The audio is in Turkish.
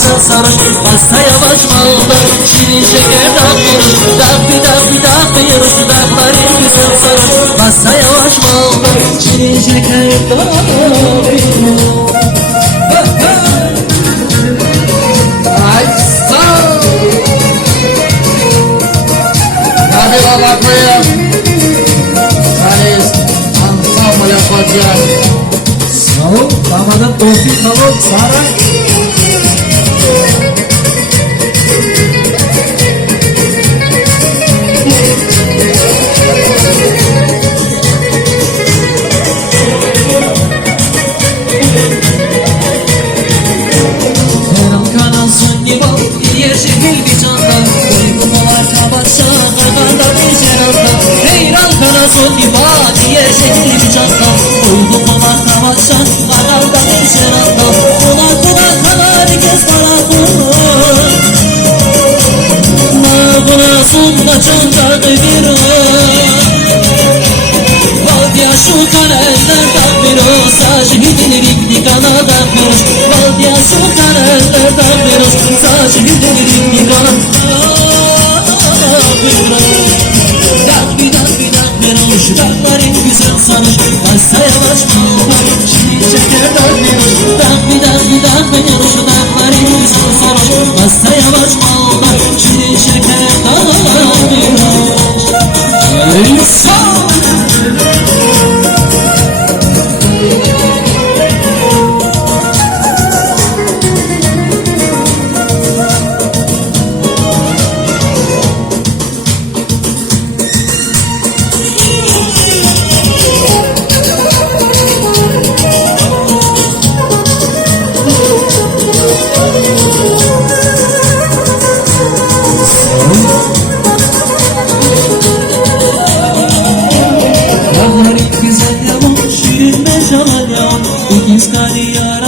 güzel sarhoş, basta yavaş malda şirin şeker dağılır. Dağılır dudakların güzel sarhoş, basta yavaş malda şirin şeker dağılır. Ay sağ ol. Hadi Allah'ım. Salis ensemble yapacağız. Sağ ol, damadım Tevfik Halon Sara. Şehir bir canda, uykular kabaşa, kırkanda bir ceranda. Heyran kana son diva, diğer şehir bir canda, uykular kabaşa, kırkanda bir ceranda. Kulak herkes bana kulak, nağına sonda çantadı bir Valdiya şu kaneller takmiros, şehidin rikli kanada kırış. Valdiya şu kaneller takmiros, şehidin rikli kanada kırış. Dağların güzel sarış, basta yavaş mallar, şirin şeker takmiros. Dağların güzel sarış, basta yavaş mallar, şirin şeker takmiros. Ey sağ ol. Güzel yaman, şirin ve şaman yaman, ikiz kari yara.